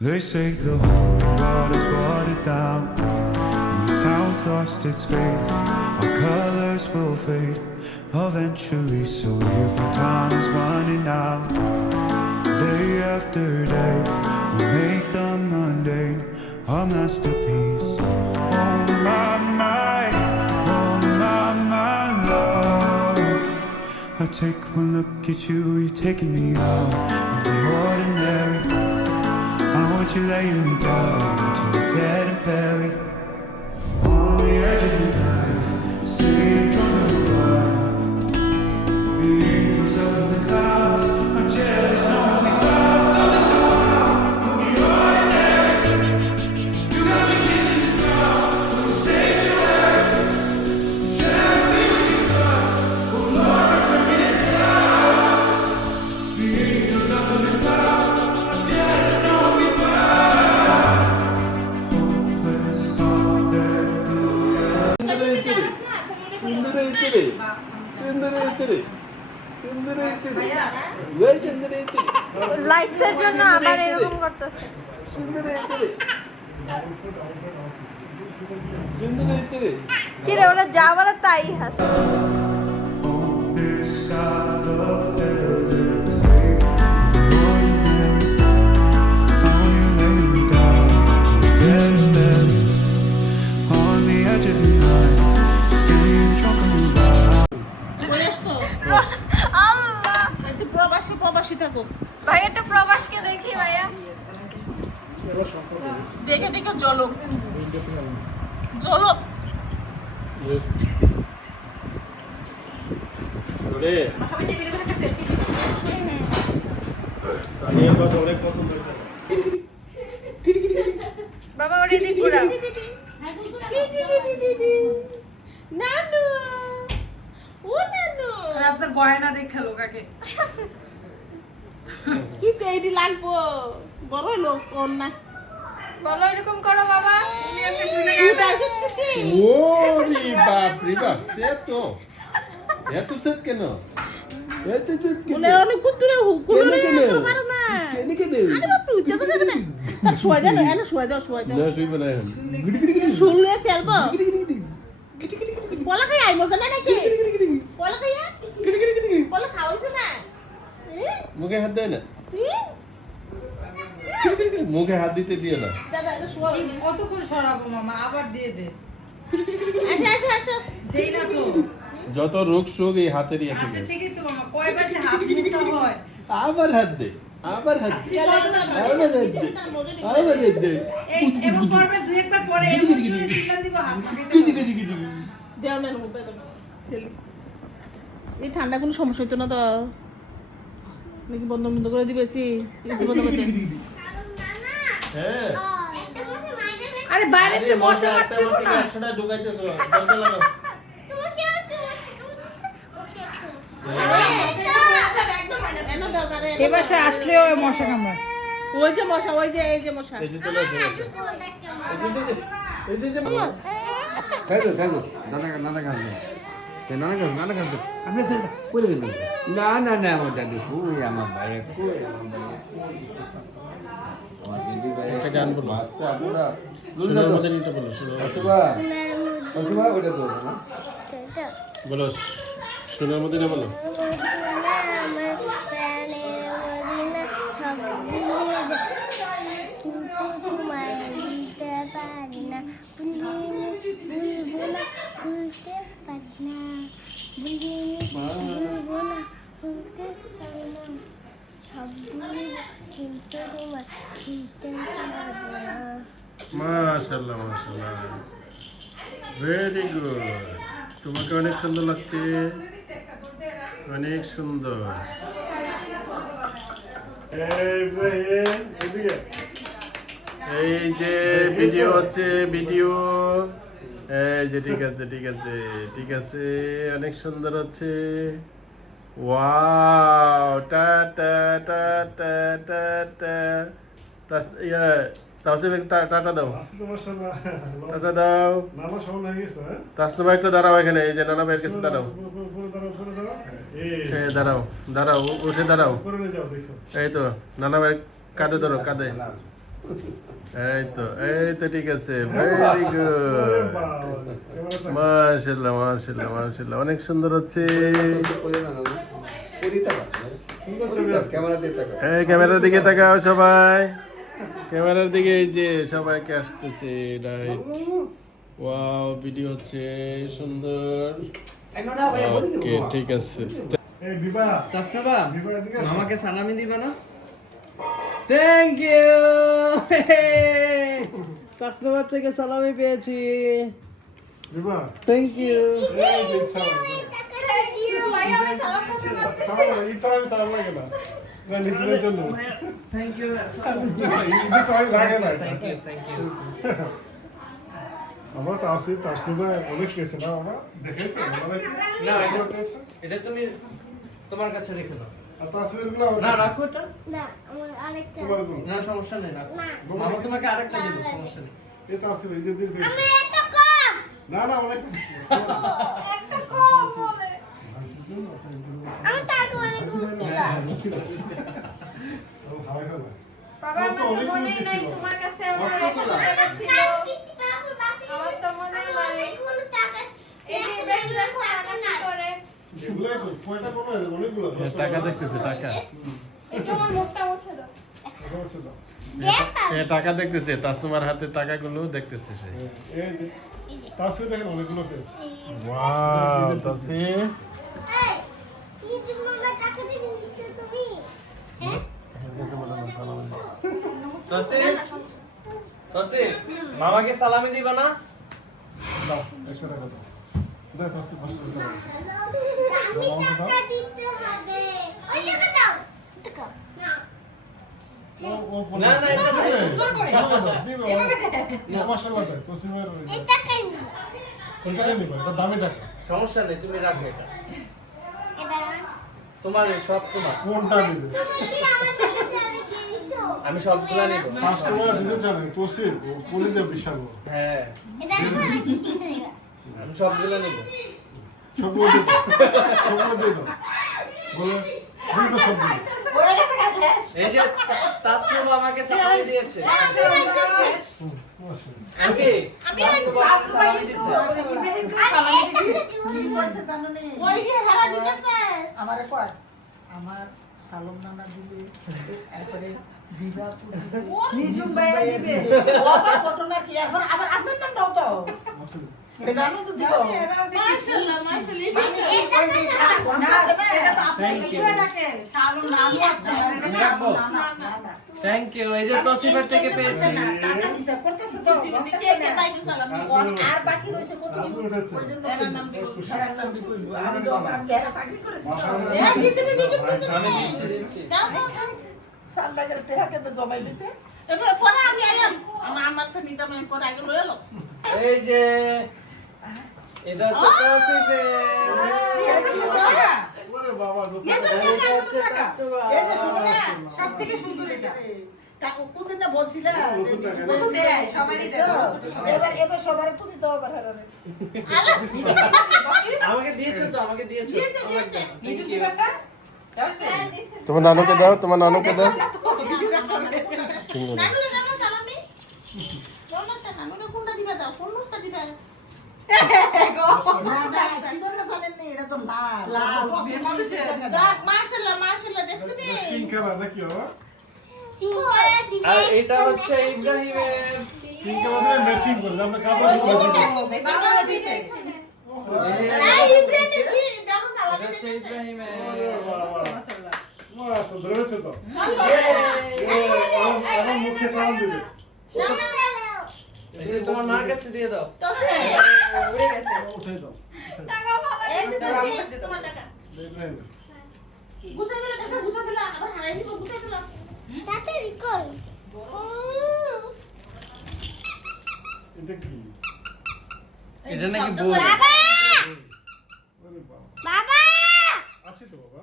They say the holy water's watered down, and this town's lost its faith. Our colors will fade eventually, so if our time is running out, day after day, we make the mundane our masterpiece. Oh my love, I take one look at you, you're taking me out of the ordinary. I want you laying me down till we're dead and buried on the edge of the knife, staying drunk on the vibe. The angels up in the clouds are jealous, knowing we found something so of the ordinary. You got me kissing the ground with the sanctuary. Share me with your touch, oh Lord, return me to clouds. The angels up in the clouds are jealous, knowing we found hopeless hallelujah. লাইটসের জন্য আবার এরকম করতেছে। কি রে ওরা যা বলে তাই হাসে। This side of heaven's gate, the ordinary. How you lay me down, dead and buried on the edge of the night, staying drunk on the vibe. আল্লাহ প্রবাসী থাকুক ভাই একটা প্রবাসকে দেখি ভাইয়া। দেখে দেখে জলক জলক সবাই টেবিলে বসে একটা সেলফি বাবা ওরে দিক পুরা নানু ও নানু আপনার গয়না দেখে লোকাকে কি তো এইটি লাগবো বড় লোক কোন না বলো এরকম করো বাবা। তুমি একটা শুনে Ori বাপরে বাপ সেতো এত সেট কেন এত সেট কেন বলে অনেক কুতুরে হুকুরে কেন? তো পারো না কেন আরে বাপ তুই তো যাবে না তার শোয়া দাও এনে শোয়া দাও না শুইব না এখন গিডি গিডি গিডি শুনলে ফেলবো গিডি গিডি গিডি গিডি গিডি গিডি পলা খাই আইবো না নাকি গিডি পলা খাইয়া গিডি গিডি গিডি পলা খাওয়াইছ না মুখে হাত দেয় না তুই গিডি গিডি গিডি মুখে হাত দিতে দিও না দাদা এটা শোয়া কতক্ষণ সরাবো মামা আবার দিয়ে দে আচ্ছা আচ্ছা আচ্ছা দেই না তো যত রোগ শোক এই হাতেরই একে হাতে থেকে তো মামা কয়বার যে হাত মুছা হয় আবার হাত দে আবার হাত দে আবার হাত দে এই এমন করবে দুই একবার পরে এমন জোরে চিল্লা দিব হাত গিডি মাটিতে গিডি গিডি দেও না মুখে দাও এই ঠান্ডা কোনো সমস্যা হইতো না তো নাকি বন্ধ বন্ধ করে দিবে সি এসি বন্ধ করে দে হ্যাঁ আরে বাইরে তো মশা মারতে হবে না একশোটা ঢুকাইতেছো দরজা লাগাও এনো দাও তারে এ পাশে আসলেও মশা কামড়ায় ওই যে মশা ওই যে এই যে মশা এই যে চলে আসো এই যে খাইলো দাদা খান নানা খান তো আপনি করে দেবেন না আমার দাদু কই আমার ভাই কই আমার ভাই একটা গান বলো আচ্ছা আপনারা সোনার মধ্যে নিতে বলো অথবা ওটা তো না বলো সোনার মধ্যে না বলো মাশাআল্লাহ মাশাআল্লাহ ভেরি গুড তোমাকে অনেক সুন্দর লাগছে অনেক সুন্দর এই যে ভিডিও হচ্ছে ভিডিও এই যে ঠিক আছে ঠিক আছে অনেক সুন্দর হচ্ছে ওয়াও টা টা টা টা টা টা টাটা দাও টাটা দাও তাসনুবা একটু দাঁড়াও এখানে এই যে নানা ভাইয়ের কাছে দাঁড়াও দাঁড়াও উঠে দাঁড়াও এই তো নানা ভাইয়ের কাঁধে ধরো কাঁধে এই তো ঠিক আছে, ভেরি গুড, মাশাআল্লাহ মাশাআল্লাহ মাশাআল্লাহ, অনেক সুন্দর হচ্ছে। এই ক্যামেরার দিকে তাকাও সবাই, ক্যামেরার দিকে, এই যে সবাইকে আসতেছে, রাইট, ওয়াও, ভিডিও হচ্ছে সুন্দর। ওকে, ঠিক আছে। তাসনাবা মামাকে সালামি দিবা না? Thank you. তাসনাবার থেকে সালামি পেয়েছি। Thank you. Thank you. আমরা তো আসি তাসনুবা অনেক গেছে না, আমরা দেখেছি না, এটা তুমি তোমার কাছে রেখে দাও। আর তাসবিরগুলো না, রাখো এটা। না আমার আরেকটা না, সমস্যা নেই, রাখো। মামা তোমাকে আরেকটা দেব, সমস্যা নেই। এই তাসবির ঈদের দিন পেয়েছি। আমি একটা কম না না অনেক একটা কম বলে আমি তাকে অনেক ঘুরছিলাম বাবা আমার তো মনেই নাই তোমার কাছে আমার একটা টাকা ছিল, আমার তো মনে নাই কোন টাকা এই ব্যাংক দেখো টাকা করে এগুলাই তো কয়টা কোন অনেকগুলো টাকা দেখতেছে, টাকা, একটু আমার মুখটা মুছে দাও হচ্ছে না। টাকা দেখতেছে, তাসনুমার হাতে টাকাগুলো দেখতেছে সে। এই যে তাসবির দেখেন অনেকগুলো পেয়েছি। ওয়াও, তাসবির এই নিজে মনে টাকা দিয়ে নিছো তুমি হ্যাঁ তসির মামাকে সালামি দিবা না? দাও 1 টাকা দাও। দাও তাসবির বসে দাও। আমি টাকা দিতে হবে ওই টাকা দাও টাকা না না, না, এটা সুন্দর করে দিবে মাশাআল্লাহ। তাই তাসবির এই টাকাই না ওই টাকা নিবা, এটা দামি টাকা। সমস্যা নেই, তুমি রাখো এটা। এটা তোমার সব তোমার। কোনটা দিবে? তুমি কি আমার টাকা দিয়ে দিছো আমি সবগুলা নিব। 5 টাকা দিতে জানেন তাসবির ও পুলিশে বিশাল বড়। হ্যাঁ, এটা না আমি সবগুলা নিব। সবগুলো দিয়ে দাও। সবগুলো দিয়ে দাও। বলে দিই তো সব দিয়ে। এই যে তাসনুবা আমাকে সালামি দিয়েছে। মাশাআল্লাহ। ওকে, আমি তাসনুবা কিন্তু ইব্রাহিমকে সালামি দিছি। কি বলছে জানো নি? ওই যে হেরা দিতেছে আমারে কয় আমার সালম নানা দিবে, তারপরে দিবা নিজুম ভাইয়া দিবে। ও আবার ঘটনা কি এখন আবার আপনার নাম দাও তো। নানু তো দিব। মাশাআল্লাহ মাশাআল্লাহ। না এটা তো আপনার ইকরা ডাকে সালম নানু আছে এটা সালম নানা না। Thank you. এই যে তসিফার থেকে পেয়েছি। টাকা হিসাব করতেছে তো দিতে পাইবে সালাম আর বাকি রইছে কত দিব ওইজন্য এর নাম দিব সারা নাম দিব আমি তো আমার গেরা চাকরি করে দিই এ দিছে নি নিজে দিছে আমি দিচ্ছি। দাও সাল্লাগের টাকা কেন জমাই দিছে এবার পরে আমি আইলাম আমারটা নিতাম আমি পরে আগে লয়ে এলো এই যে এটা হচ্ছে তসিফের। ওরে বাবা নতুন এটা হচ্ছে তাসনুবা। এই যে শুনো না সবথেকে সুন্দর এটা কোনদিন না বলছিলা যে কত দেয় সবারই দেয় এবার সবার তুমি দাও আবার হারাবে আমাকে দিয়েছো তো, আমাকে দিয়েছো। দিয়েছে নিজে বিবারটা তোমার নানুকে দাও, তোমার নানুকে দাও। নানুরে দাও সালামি বলতে নানুরে কোনটা দিবা দাও কোনটা দিবা না না কি জন্য জানেন না এটা তো লাল লাল যাক মাশাআল্লাহ মাশাআল্লাহ দেখছেন পিঙ্ক কালার নাকি বাবা? আর এটা হচ্ছে ইব্রাহিমের। পিঙ্ক কালার ম্যাচিং করে আমরা কাপড় ম্যাচিং এই ইব্রাহিম কি দেখো এটা সালামি হচ্ছে ইব্রাহিমের। মাশাআল্লাহ ধরেছে তো। এখন মুখে সালাম দিবে। এই যে তোমার মার কাছে দিয়ে দাও। তো সে উঠাই দাও। টাকা ভালো এই যে তোমার টাকা ইব্রাহিম গুছা ফেলা টাকা গুছা ফেলা আবার হারাই দিব গুছা ফেলা তাতে রিকল এটা কি? এটা নাকি বউ। বাবা ওরে বাবা বাবা আছে তো বাবা।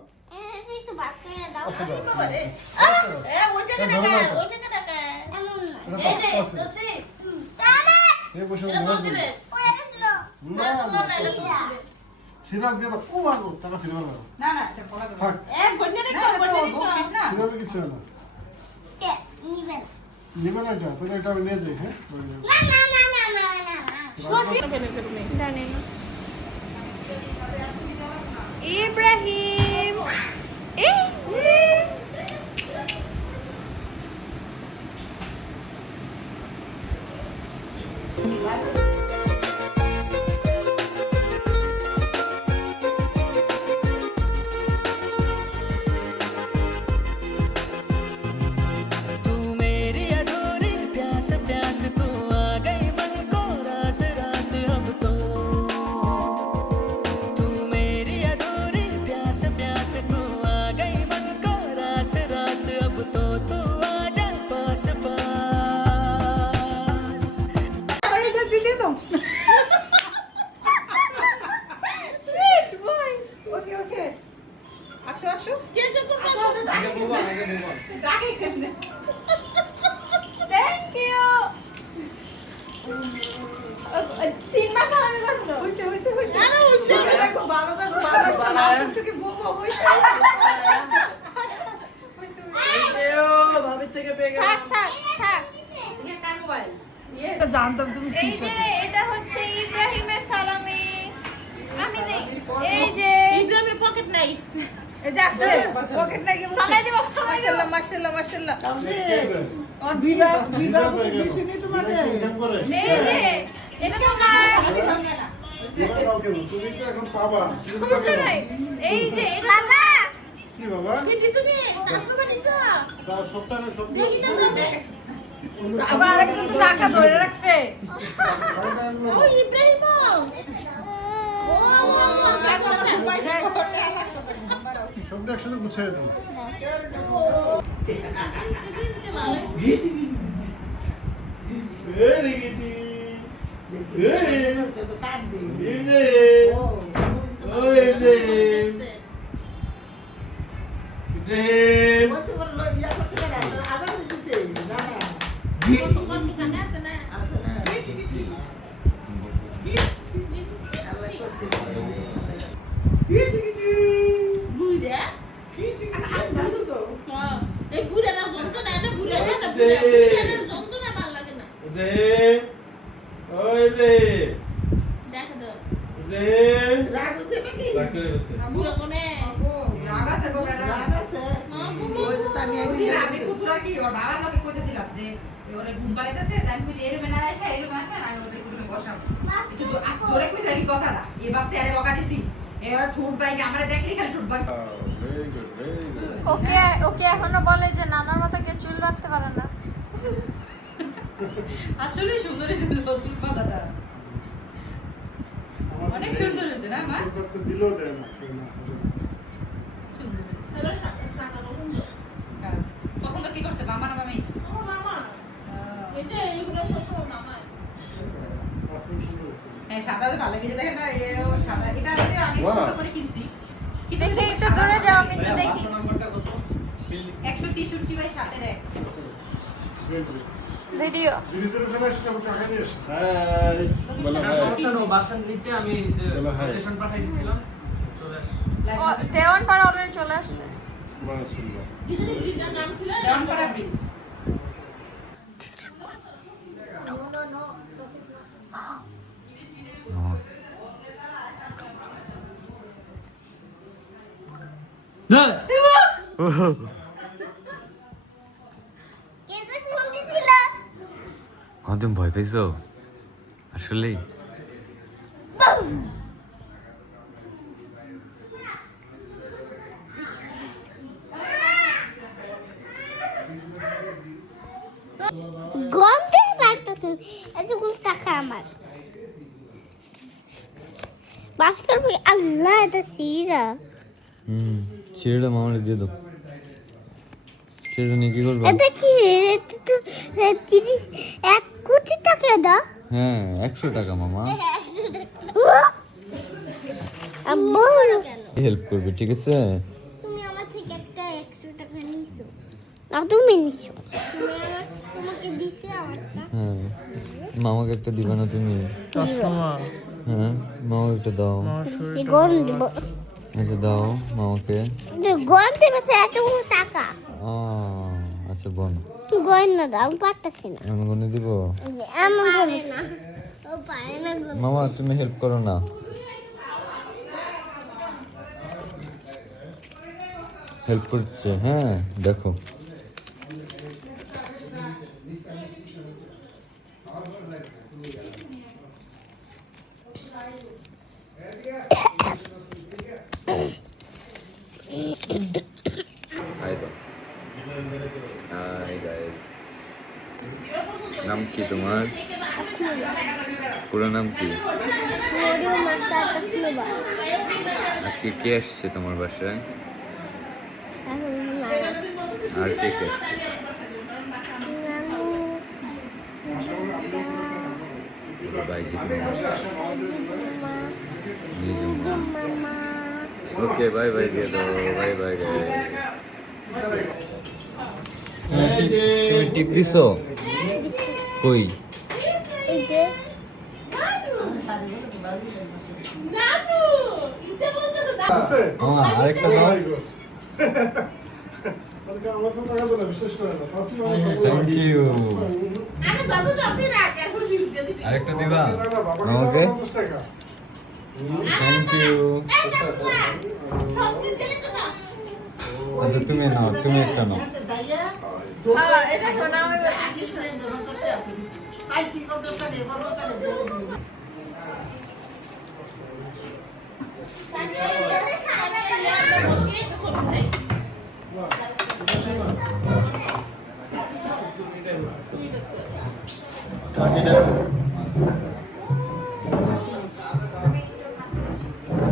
এই তো বাস করে দাও আছে দাও। এ ওইটা টাকা ওইটা টাকা এমন না এটা এই যে আছে। দোসে দাদা এই বসে এটা মনে দোসে পড়ে গেছিল না না সিরাপ দিয়ে দাও। কমাগো টাকা সিরাপ না। না না এটা পড়া থাক এ গন্ডে রে গন্ডে রে সিরাপে কিছু না। কে নিবেন নিবে না এটা, তাহলে এটা আমি নিয়ে যাই, হ্যাঁ? জানি না। ইব্রাহিম এই যে। तू मेरी अधूरी प्यास प्यास तू आ गई मन को रास रास अब तो तू मेरी अधूरी प्यास प्यास तू आ गई मन को रास रास अब तो तू आ जा पास पास দিদি তো ওকে ওকে আসো আসো কে কে তো ডাকে কেন থ্যাংক ইউ 3 মাস আমি করছো হইছে না হইছে দেখো ভালো থাকো তোকে বউ হইছে ভাবির থেকে পেয়ে গেল। থাক থাক থাক। ইয়ে কার মোবাইল ইয়ে জানতাম তুমি এই যে এটা হচ্ছে ইব্রাহিমের সালামি। আমি দেই। এই যে ইব্রাহিমের পকেট নাই। এই যে আছে পকেট নাকি ফালাই দিব। মাশাআল্লাহ মাশাআল্লাহ মাশাআল্লাহ আর বিবাহ দিছিনি তোমাকে কেমন করে? এই যে এটা তোমার তোমরা কাউকে দাও, তুমি তো এখন পাবা। বুঝছো নাই? এই যে এটা বাবা কি বাবা? তুমি আসবে নিছো? তার সপ্তাহে আবার আরেকজন তো টাকা ধরে রাখছে ও ইব্রাহিম ও সবটা একসাথে গুছিয়ে দাও। এই বুড়া না যন্ত্রণা না বুড়া না বুড়া যন্ত্রণা ভালো লাগে না দেখো দাও রাগ হচ্ছে নাকি বুড়া কোনে রাগ আছে গো রাগ আছে ওই যে তানি আমি কুকুরা কি ওর বাবার লগে কইতেছিলাম যে ওরে ঘুম পাড়াইতেছে তাই আমি কইছি এরমে না আসা এরমে আসা আমি ওদের কুকুরে বসাম একটু জোরে কইছি আর কি কথাটা এই ভাবছি আরে বকা দিছি এবার ঠোঁট বাইক আমারে দেখলি খালি ঠোঁট বাইক very good very good. Okay okay এখনো বলে যে নানার মতো কেউ চুল বাঁধতে পারে না। আসলে সুন্দর হয়েছে চুল পাতাটা অনেক সুন্দর হয়েছে না মা করতে দিলেও দেয় না। সুন্দর হয়েছে পছন্দ কি করছে মামা না মামি ও মামা এটা এগুলো তো মামা আসলে সুন্দর হয়েছে। হ্যাঁ সাদা ভালো লাগে যে দেখেন না এও সাদা এটা যদি আমি পছন্দ করে কিনছি কিছু দেখি একটু দূরে যাও আমি তো দেখি। 163 বাই 7 এর Very good. ভিডিও জিনিসের ফেলে সেটা আমি টাকা নিয়ে আসি। হাই বলো না হাই সমস্যা নেই বাসার নিচে আমি যে বলো হাই। লোকেশন পাঠাই দিয়েছিলাম চলে আস ও দেওয়ান পাড়া অলরেডি চলে আসছে। মাশাআল্লাহ। ভিতরে ভিতরে নাম ছিল দেওয়ানপাড়া ব্রিজ তুমি ভয় পেয়েছো আসলেই? গম থেকে পারতেছেন এতগুলো টাকা আমার বাস করবো আল্লাহ এটা সিরা চিড়েটা মামারে দিয়ে দাও। চিড়েটা নিয়ে কি করবো? এটা কি এটা তো 1 কোটি টাকা দাও হ্যাঁ 100 টাকা মামা আম্মু হেল্প করবে, ঠিক আছে? তুমি আমার থেকে একটা 100 টাকা নিছো না তুমি নিছো তোমাকে দিছি আমারটা হ্যাঁ মামাকে একটা দিবা না তুমি? হ্যাঁ মামাকে একটা দাও। সে গন দিব আচ্ছা দাও মামাকে। গন দেবে এতগুলো টাকা আচ্ছা বোন গয়না দাও, আমি পারতেছি না। এমন করে দিব এমন করে না, ও পারে না গো। মামা তুমি হেল্প করো না হেল্প করছে হ্যাঁ দেখো হাই তো হাই গাইস নাম কি তোমার পুরো নাম কি মরিয়ম আক্তার তাসনিবা। আজকে কে আসছে তোমার বাসায় শাহুল নানা, আর কে কে আসছে নানু, বাইজি মামা, নিজুম মামা। ওকে বাই বাই দিয়ে দাও বাই বাই তুমি টিপ দিছো কই এই যে আরেকটা দাও আমার তো টাকা দেবে বিশেষ করে না থ্যাংক ইউ আরেকটা দিবা আমাকে থ্যাংক ইউ আচ্ছা তুমি নাও তুমি একটা নাও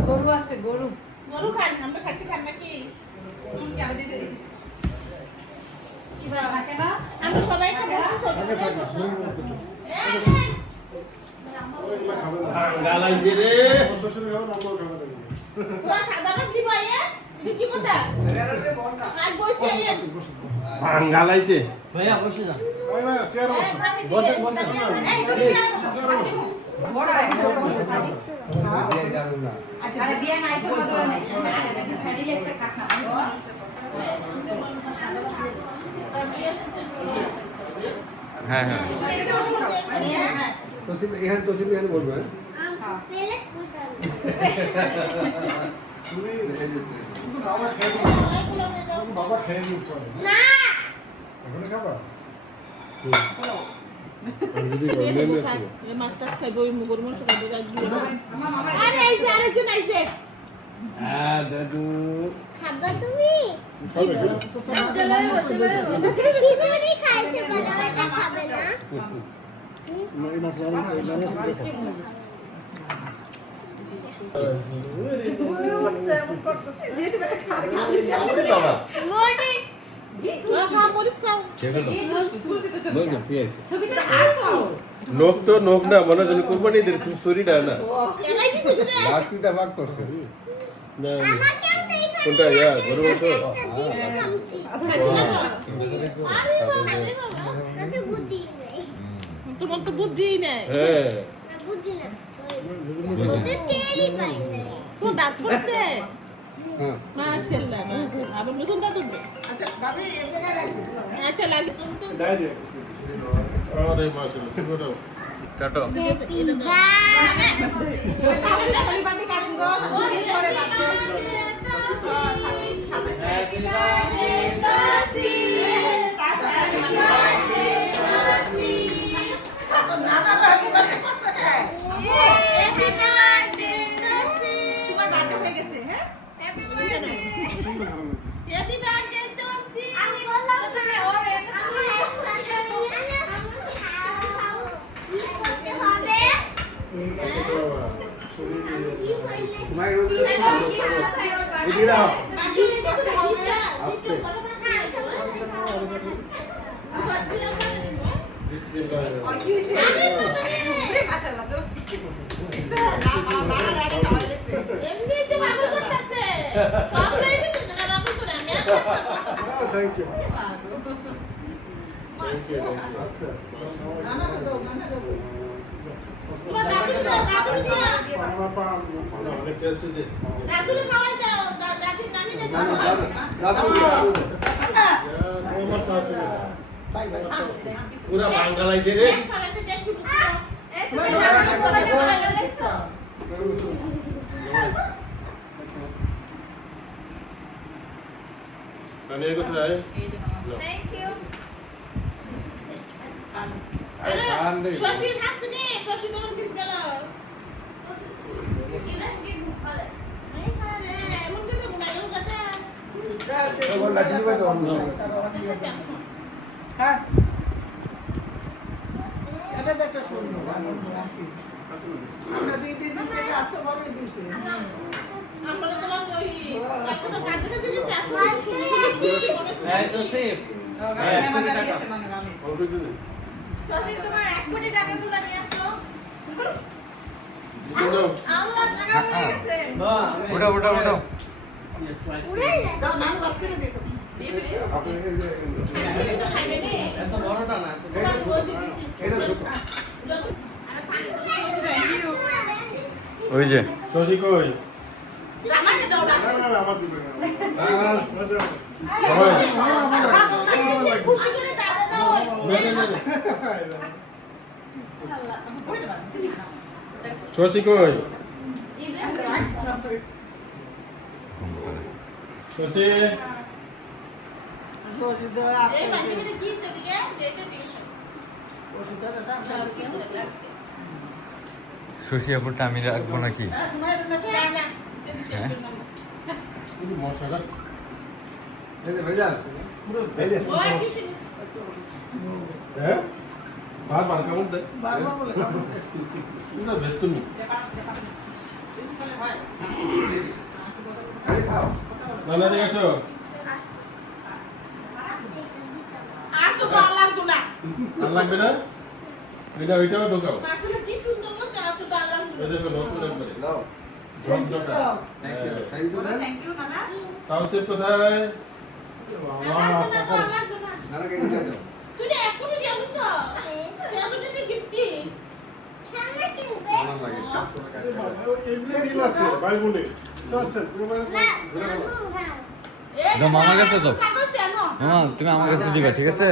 গরু আছে গরু গরু খান, আমরা খাসি খান নাকি? কেন দিতে কি বলা থাকে না? আমরা সবাই খাবো, সবাই খাবো। গালাইছে রে শ্বশুর খাবেন আমরাও খাবেন তোমার সাদা ভাত দিব এ? এটা কি কথা? আর বসে এ। গালাইছে ভাইয়া বসে যা ওই না চেয়ার বসো বসেন বসেন এই তুমি চেয়ার বসো। বড় আচ্ছা আরে বিয়া নাই তো মতো নাই ফ্যানি লেগছে খাখা হ্যাঁ হ্যাঁ তোসিম এখানে বলবো হ্যাঁ পেলে কোথায়? তুমি বাবা খেয়ে দিও বাবা খেয়ে নিও পরে না, এখন খাবা মাছ টাছ খাইবো, ওই মুগর মাংস খাইবো, যাই দিয়ে দাও। আরে আইছে, আরেকজন আইছে। হ্যাঁ দাদু খাবা তুমি? খাবে খিচুড়ি খাইতে পারো, এটা খাবে না? মরিচ, খাও, মরিচ খাও। বলবো পিএস ছবিতে আর তো নোক না মনে হয় কোরবানিদের শরীরটা না এলাই দিছে দিলে। বাকিটা ভাগ করছে না আমাকেও তো এই কোনটা ইয়া গরু মাংস দিতে খামছি। খাইছি না তো? আরে বাবা, না তো বুদ্ধি নেই। তোমার তো বুদ্ধিই নেই। হ্যাঁ না, বুদ্ধি না। বুদ্ধি টেরই পাই না। তোমার দাঁত পড়ছে? হ্যাঁ মাশাআল্লাহ, মাশাআল্লাহ। আবার নতুন দাঁত উঠবে। আচ্ছা, ভাবি এই জায়গায় রাখছি। আচ্ছা, লাগে তুমি তো। ডাই দিয়ে গেছি আরে মাশাআল্লাহ ঠিক ওটাও কাটো হ্যাপি বার্থডে। খালি বাটি কাটুন গো পরে বাটি happy birthday Tashi happy birthday Tashi না না হ্যাপি বার্থডে কষ্ট দেয়। হ্যাপি বার্থডে তাসি তোমার বার্থডে হয়ে গেছে হ্যাঁ হ্যাপি বার্থডে হ্যাপি বার্থডে তো সি। আমি বললাম তুমি ওরে আমি এক্সট্রা করি। কি করতে হবে? কি হইলে মাই রোদ এদিকে দাও আস্তে বিসমিল্লাহ আর কি হইছে ওরে মাশাআল্লাহ তো না বাবা আগে খাওয়াইছে এমনিতে পাগল করতেছে। সব রয়ে দিতেছে, কারণ আমি করে আমি আর থ্যাংক ইউ না না দাও, না দাও। তোমার দাদুকে দাও, দাদুকে দাও। বাবা অনেক টেস্ট হয়েছে দাদুরে খাওয়াই দাও, দাদি নানিরে না না খাওয়াই দাদু দাদু আমার তো আছে বাই বাই পুরা বাঙ্গালাইছে রে এই তুমি নানা সবাই ভালো দেখছো মানে কোথায় থ্যাংক ইউ শশী হাসছে নে শশী তোমার কি গেল ইব্রাহিমকে খুব ভালো এই খারে এমন করে গুনাইলো কথা হ্যাঁ এটা তো একটা সুন্দর আমরা দুই দিন থেকে আসতে বড় দিয়েছি আমরা তো বাদ কই কত তো কাজে কাজে গেছে আসলে এই তো সেফ তোসি তোমার 1 কোটি টাকা গুলো নিয়ে আসো কিন্তু আল্লাহ টাকা হয়ে গেছে ওটা ওটা ওটা উড়ে যায় দাও নাম বাস করে দিত খাইবে নে এত বড়টা না ওরা কই দিছি এটা ছোট ওই যে শশী কই আমাকে দাও না না না আমার দিবে না খুশি করে দাদা দাও শশী কই শশী এই মাঝে মেরে কি সেদিকে দেখতে দিস শশী আপুরটা আমি রাখবো নাকি না না বিশেষ করে না মশাটা ওই কিছু হ্যাঁ বারবার কেমন দেয় বারবার বলে না বেশ তুমি নানা দিকে আসো আসো তো আল্লাহ দুলা আর লাগবে না এটা ওইটাও ঢোকাও আসলে কি সুন্দর বলছে আসো তো আল্লাহ দুলা এই দেখো নতুন একবারে দাও ঝকঝকা thank you then thank you নানা সাউন্ড সেট কোথায় আল্লাহ দুলা নানা কে নিয়ে যাও তুই এক কোটি দিয়ে আনছ তুই এত টাকা গিফট কি খেলনা কিনবে ভালো লাগে কাজ করে কাজ করে এমনি ডিল আছে ভাই বোনে স্যার পুরো মানে না মামু হ্যাঁ দাও মামার কাছে দাও। দাও মামা তুমি আমার কাছে দিবা ঠিক আছে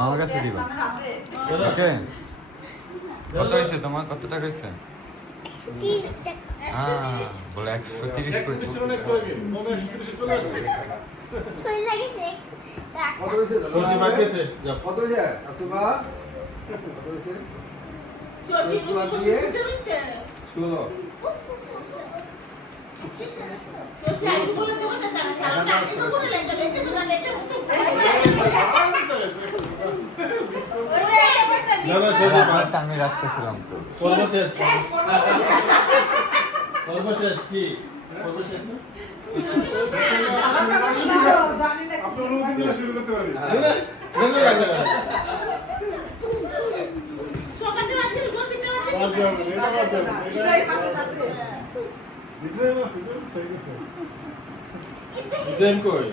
মামার কাছে দিবা নানা রাতে ওকে কত হয়েছে তোমার কত টাকা হয়েছে 30 টাকা বলে 130 করে পিছনে অনেক কই গেল মনে চলে আসছে সই লাগেছে কত হয়েছে শশী বাইকেছে যাও কত হয়েছে আসুবা কত হয়েছে শশী শশী বুঝতে রইছে 16 শশী আজ বলে দেব না সারা সারা টাকা তো করে লাগবে দেখতে তো দেখতে ওই যে একটা পয়সা না না শশী আমারটা আমি রাখতেছিলাম তো সর্বশেষ সর্বশেষ কি সর্বশেষ না আপনি অনুমতি দিলে শুরু করতে পারি না না লাগবে না সকালে রাতে শশীকে রাতে বাদ যাবে এটা বাদ যাবে ইব্রাহিম পাশে রাতে দিলে না শুরু ঠিক আছে ইব্রাহিম কই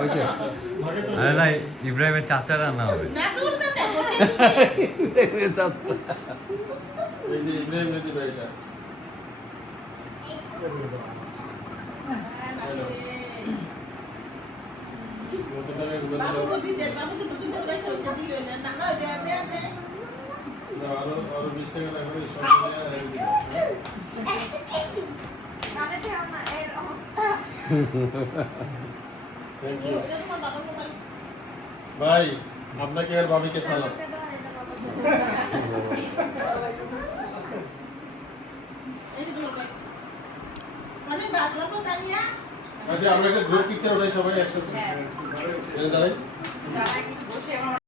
হয়েছে আরে না ইব্রাহিমের চাচারা না হবে না দূর না দেখো ইব্রাহিমের চাচা এই যে ইব্রাহিম নদী বাড়িটা বাবু তো দিতে বাবু তো নতুন করে বেচে ওটা দিল না না দে দে দে আরো 20 টাকা লাগবে সব মানে তো আমার এর অবস্থা থ্যাংক ইউ এটা তোমার বাবার মোবাইল ভাই আপনাকে আর ভাবিকে সালাম এই যে তোমার ভাই মানে বাগলা তো দাঁড়িয়ে আচ্ছা আমরা একটা গ্রুপ পিকচার ওঠাই সবাই একসাথে দাঁড়াই দাঁড়াই বসে আমার